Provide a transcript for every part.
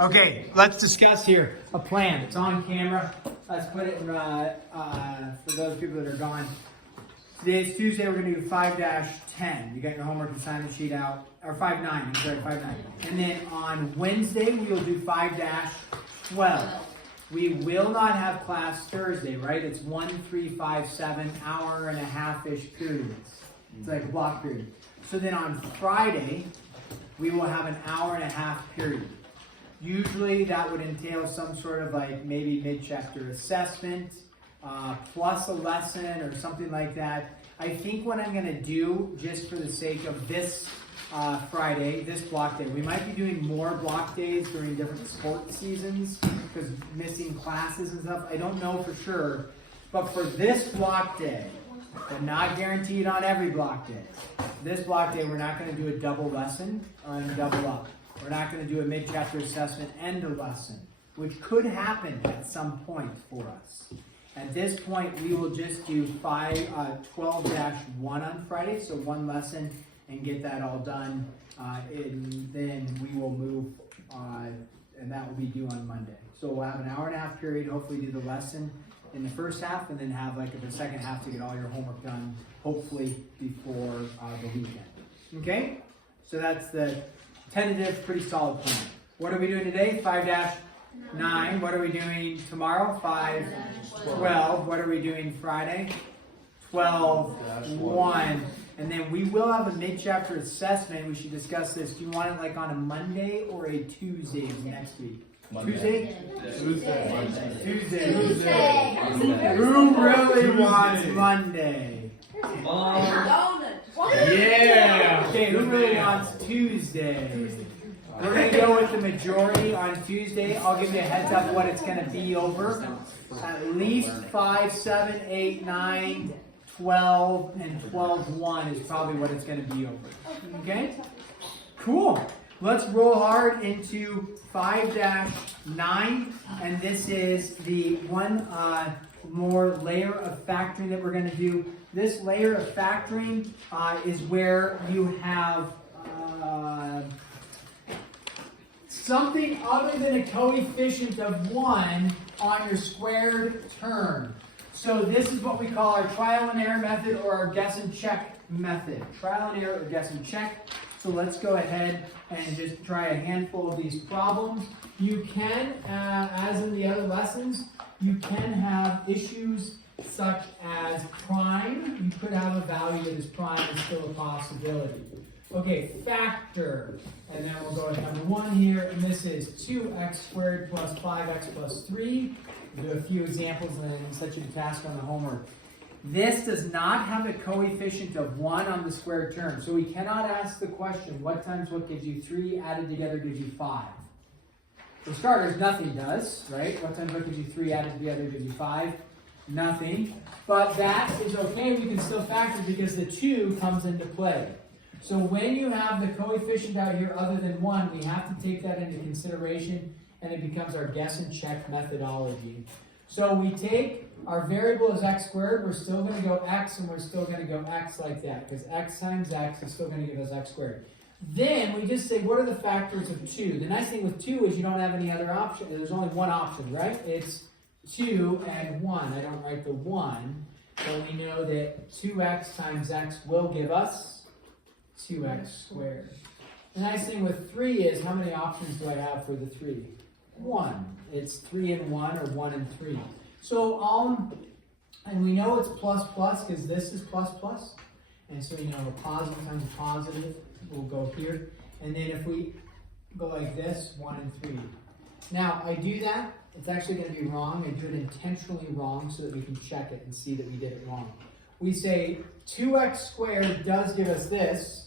Okay, let's discuss here a plan. It's on camera. Let's put it in, for those people that are gone. Today is Tuesday. We're going to do 5-10. You got your homework assignment sheet out. Or 5-9. I'm sorry, 5-9. And then on Wednesday, we will do 5-12. We will not have class Thursday, right? It's 1, 3, 5, 7, hour and a half-ish periods. It's like a block period. So then on Friday, we will have an hour and a half period. Usually that would entail some sort of like maybe mid-chapter assessment, plus a lesson or something like that. I think what I'm going to do, just for the sake of this Friday, this block day, we might be doing more block days during different sport seasons because missing classes and stuff. I don't know for sure, but for this block day, but not guaranteed on every block day. This block day, we're not going to do a double lesson or a double up. We're not going to do a mid-chapter assessment and a lesson, which could happen at some point for us. At this point, we will just do 12-1 on Friday, so one lesson and get that all done. And then we will move, and that will be due on Monday. So we'll have an hour and a half period, hopefully do the lesson in the first half, and then have like the second half to get all your homework done, hopefully before the weekend. Okay? So that's the tentative, pretty solid plan. What are we doing today? 5-9. What are we doing tomorrow? 5-12. What are we doing Friday? 12-1. And then we will have a mid-chapter assessment. We should discuss this. Do you want it like on a Monday or a Tuesday next week? Monday. Tuesday. Who really wants Monday? Yeah. Okay, who really wants Tuesday? We're going to go with the majority on Tuesday. I'll give you a heads up what it's going to be over. At least 5, 7, 8, 9, 12, and 12-1 is probably what it's going to be over. Okay? Cool. Let's roll hard into 5-9. And this is the one more layer of factoring that we're going to do. This layer of factoring is where you have something other than a coefficient of 1 on your squared term. So this is what we call our trial and error method or our guess and check method. Trial and error or guess and check. So let's go ahead and just try a handful of these problems. You can, as in the other lessons, you can have issues such as prime. You could have a value that is prime and still a possibility. Okay, factor. And then we'll go with number 1 here. And this is 2x squared plus 5x plus 3. We'll do a few examples and then set you the task on the homework. This does not have a coefficient of 1 on the squared term. So we cannot ask the question, what times what gives you 3 added together gives you 5? For starters, nothing does, right? What times what gives you 3 added together gives you 5? Nothing. But that is okay. We can still factor because the 2 comes into play. So when you have the coefficient out here other than 1, we have to take that into consideration, and it becomes our guess and check methodology. So we take our variable as x squared, we're still going to go x, and we're still going to go x like that, because x times x is still going to give us x squared. Then we just say, what are the factors of 2? The nice thing with 2 is you don't have any other option. There's only one option, right? It's 2 and 1. I don't write the 1, but we know that 2x times x will give us 2x squared. The nice thing with 3 is, how many options do I have for the 3? 1. It's 3 and 1 or 1 and 3. So, and we know it's plus plus because this is plus plus. And so, you know, a positive times a positive will go here. And then if we go like this, 1 and 3. Now, I do that. It's actually going to be wrong. I do it intentionally wrong so that we can check it and see that we did it wrong. We say 2x squared does give us this.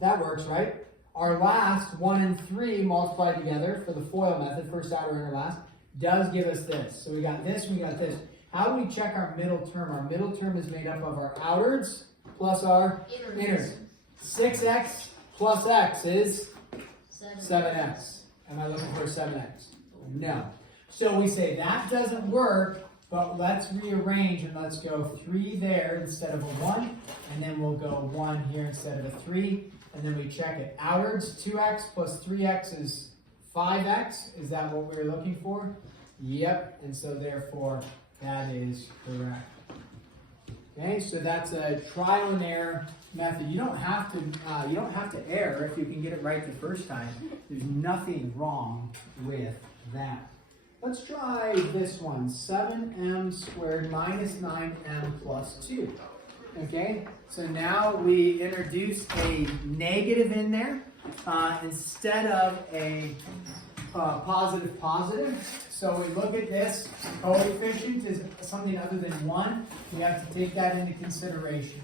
That works, right? Our last 1 and 3 multiplied together for the FOIL method, first, outer, inner, last, does give us this. So we got this, we got this. How do we check our middle term? Our middle term is made up of our outwards plus our innards. 6x plus x is 7x. Am I looking for 7x? No. So we say that doesn't work, but let's rearrange and let's go 3 there instead of a 1. And then we'll go 1 here instead of a 3. And then we check it. Outwards, 2x plus 3x is 5x, is that what we were looking for? Yep, and so therefore that is correct. Okay, so that's a trial and error method. You don't have to err if you can get it right the first time. There's nothing wrong with that. Let's try this one, 7m squared minus 9m plus 2. Okay, so now we introduce a negative in there instead of a positive. So we look at this, coefficient is something other than 1. We have to take that into consideration.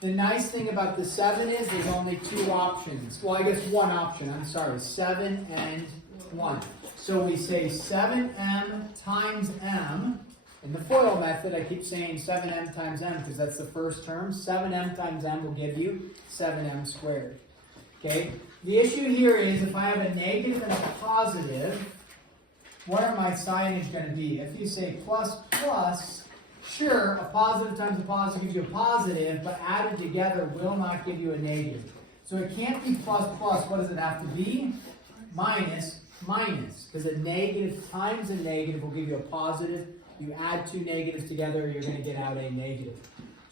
The nice thing about the 7 is there's only 2 options. Well, I guess 1 option, I'm sorry, 7 and 1. So we say 7m times m. In the FOIL method, I keep saying 7m times m because that's the first term. 7m times m will give you 7m squared. Okay? The issue here is if I have a negative and a positive, what are my signage going to be? If you say plus plus, sure, a positive times a positive gives you a positive, but added together will not give you a negative. So it can't be plus plus. What does it have to be? Minus minus. Because a negative times a negative will give you a positive. You add 2 negatives together, you're going to get out a negative.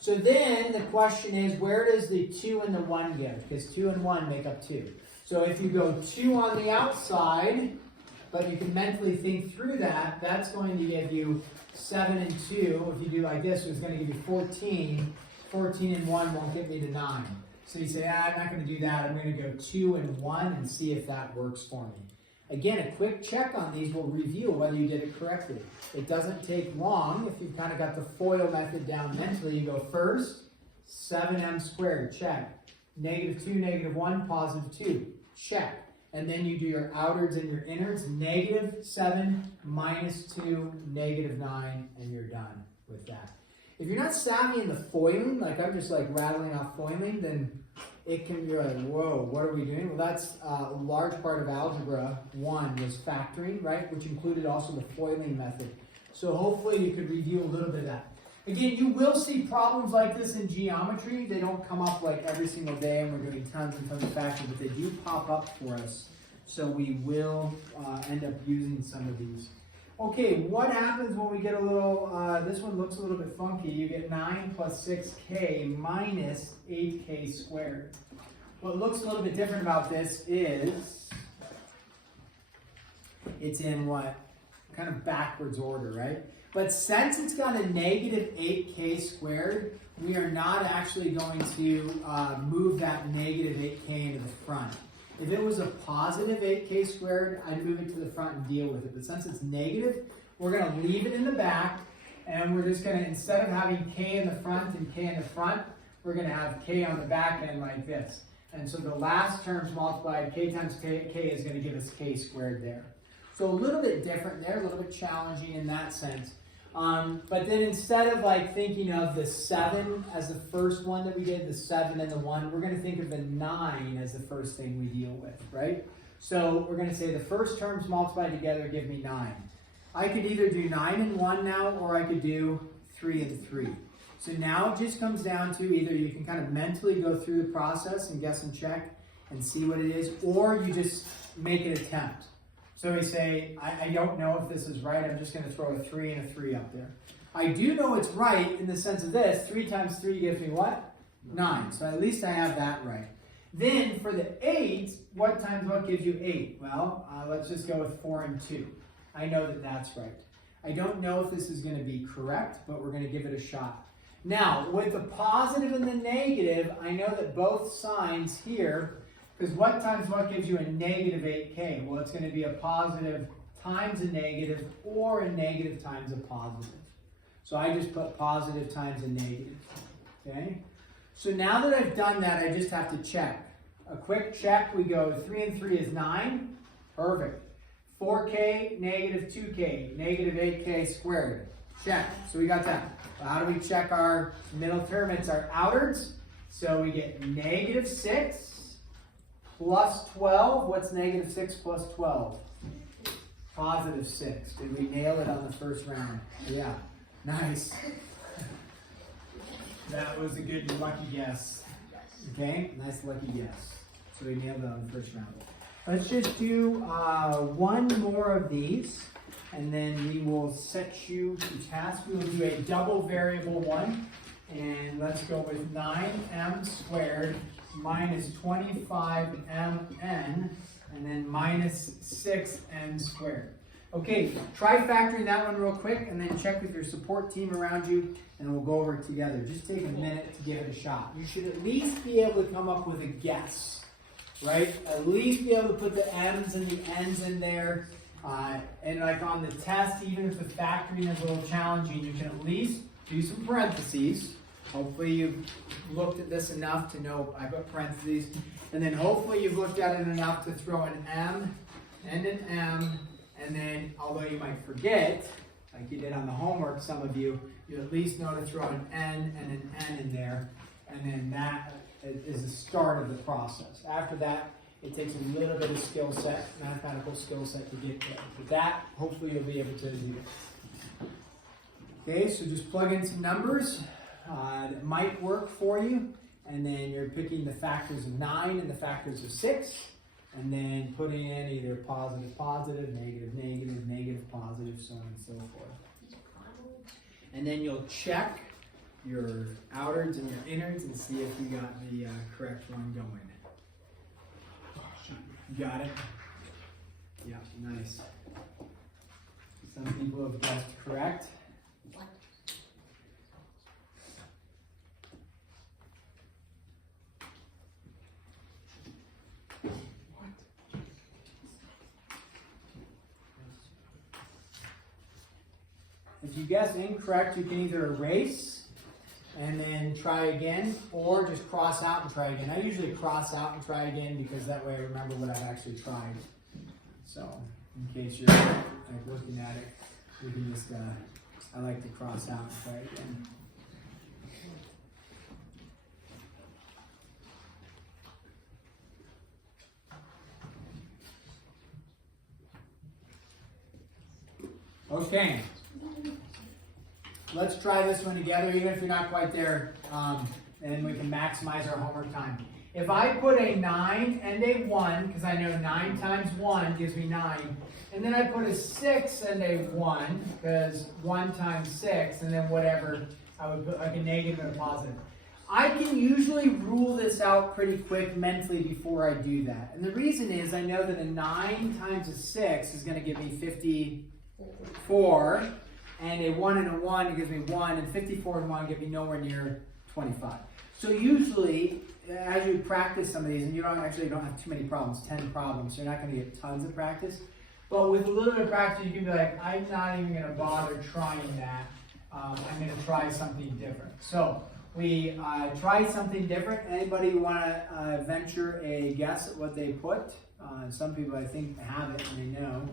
So then the question is, where does the 2 and the 1 give? Because 2 and 1 make up 2. So if you go 2 on the outside, but you can mentally think through that, that's going to give you 7 and 2. If you do like this, it's going to give you 14. 14 and 1 won't get me to 9. So you say, I'm not going to do that. I'm going to go 2 and 1 and see if that works for me. Again, a quick check on these will reveal whether you did it correctly. It doesn't take long. If you've kind of got the FOIL method down mentally, you go first, 7m squared, check. Negative 2, negative 1, positive 2, check. And then you do your outwards and your innards, negative 7 minus 2, negative 9, and you're done with that. If you're not savvy in the foiling, like I'm just like rattling off foiling, then it can be like, whoa, what are we doing? Well, that's a large part of algebra 1 was factoring, right? Which included also the foiling method. So hopefully you could review a little bit of that. Again, you will see problems like this in geometry. They don't come up like every single day and we're doing tons and tons of factoring, but they do pop up for us. So we will end up using some of these. Okay, what happens when we get a little, this one looks a little bit funky. You get 9 plus 6k minus 8k squared. What looks a little bit different about this is, it's in what? Kind of backwards order, right? But since it's got a negative 8k squared, we are not actually going to move that negative 8k into the front. If it was a positive 8k squared, I'd move it to the front and deal with it. But since it's negative, we're going to leave it in the back, and we're just going to, instead of having k in the front and k in the front, we're going to have k on the back end like this. And so the last terms multiplied, k times k is going to give us k squared there. So a little bit different there, a little bit challenging in that sense. But then instead of like thinking of the 7 as the first one that we did, the 7 and the 1, we're going to think of the 9 as the first thing we deal with, right? So we're going to say the first terms multiplied together give me 9. I could either do 9 and 1 now, or I could do 3 and 3. So now it just comes down to either you can kind of mentally go through the process and guess and check and see what it is, or you just make an attempt. So we say, I don't know if this is right, I'm just going to throw a 3 and a 3 up there. I do know it's right in the sense of this, 3 times 3 gives me what? 9. So at least I have that right. Then for the 8, what times what gives you 8? Well, let's just go with 4 and 2. I know that that's right. I don't know if this is going to be correct, but we're going to give it a shot. Now, with the positive and the negative, I know that both signs here, because what times what gives you a negative 8k? Well, it's going to be a positive times a negative, or a negative times a positive. So I just put positive times a negative. Okay? So now that I've done that, I just have to check. A quick check, we go 3 and 3 is 9. Perfect. 4k, negative 2k, negative 8k squared. Check. So we got that. So how do we check our middle term? It's our outwards. So we get negative 6. Plus 12, what's negative 6 plus 12? Positive 6. Did we nail it on the first round? Yeah, nice. That was a good lucky guess. Okay, nice lucky guess. So we nailed it on the first round. Let's just do one more of these, and then we will set you to task. We will do a double variable one, and let's go with 9m squared minus 25mn, and then minus 6n squared. Okay, try factoring that one real quick, and then check with your support team around you, and we'll go over it together. Just take a minute to give it a shot. You should at least be able to come up with a guess, right? At least be able to put the m's and the n's in there. And like on the test, even if the factoring is a little challenging, you can at least do some parentheses. Hopefully you've looked at this enough to know I put parentheses. And then hopefully you've looked at it enough to throw an m and an m. And then, although you might forget, like you did on the homework, some of you, you at least know to throw an n and an n in there. And then that is the start of the process. After that, it takes a little bit of skill set, mathematical skill set to get there. But that, hopefully you'll be able to do. Okay, so just plug in some numbers that might work for you. And then you're picking the factors of 9 and the factors of 6. And then putting in either positive, positive, negative, negative, negative, positive, so on and so forth. And then you'll check your outwards and your innards and see if you got the correct one going. You got it? Yeah, nice. Some people have guessed correct. If you guess incorrect, you can either erase and then try again, or just cross out and try again. I usually cross out and try again because that way I remember what I've actually tried. So, in case you're like looking at it, you can just, I like to cross out and try again. Okay. Let's try this one together, even if you're not quite there, and we can maximize our homework time. If I put a 9 and a 1, because I know 9 times 1 gives me 9, and then I put a 6 and a 1, because 1 times 6, and then whatever, I would put like a negative and a positive. I can usually rule this out pretty quick mentally before I do that. And the reason is I know that a 9 times a 6 is going to give me 54. And a 1 and a 1 gives me 1, and 54 and 1 give me nowhere near 25. So usually, as you practice some of these, and you don't have too many problems, 10 problems, so you're not going to get tons of practice. But with a little bit of practice, you can be like, I'm not even going to bother trying that. I'm going to try something different. So we try something different. Anybody want to venture a guess at what they put? Some people, I think, have it and they know.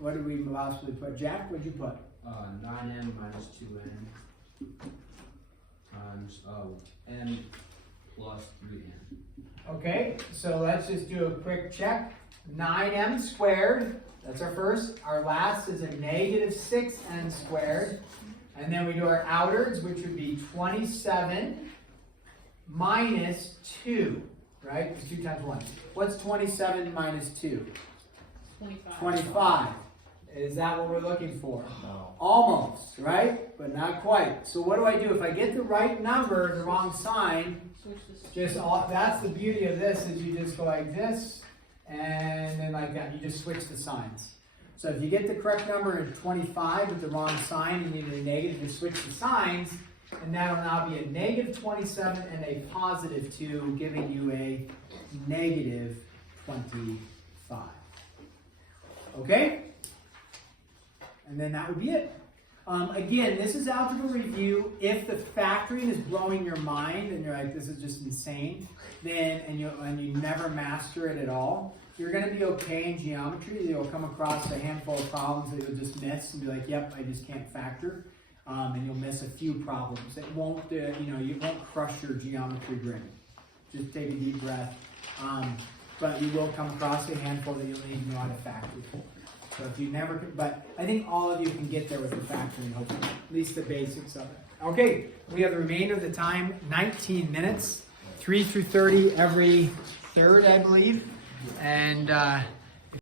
What did we possibly put? Jack, what did you put? 9m minus 2n times n plus 3n. Okay, so let's just do a quick check. 9m squared, that's our first. Our last is a negative 6n squared. And then we do our outwards, which would be 27 minus 2, right? It's 2 times 1. What's 27 minus 2? 25. Is that what we're looking for? No. Almost, right? But not quite. So what do I do? If I get the right number, the wrong sign, that's the beauty of this, is you just go like this, and then like that. You just switch the signs. So if you get the correct number in 25 with the wrong sign, you need a negative, you switch the signs, and that'll now be a negative 27 and a positive 2, giving you a negative 25. Okay? And then that would be it. Again, this is algebra review. If the factoring is blowing your mind and you're like, this is just insane, then and you never master it at all, you're going to be okay in geometry. You'll come across a handful of problems that you'll just miss and be like, yep, I just can't factor. And you'll miss a few problems. It won't, you won't crush your geometry brain. Just take a deep breath. But you will come across a handful that you'll need to know how to factor for. So if you never, but I think all of you can get there with the factoring, hopefully, at least the basics of it. Okay, we have the remainder of the time, 19 minutes, 3 through 30 every third, I believe. And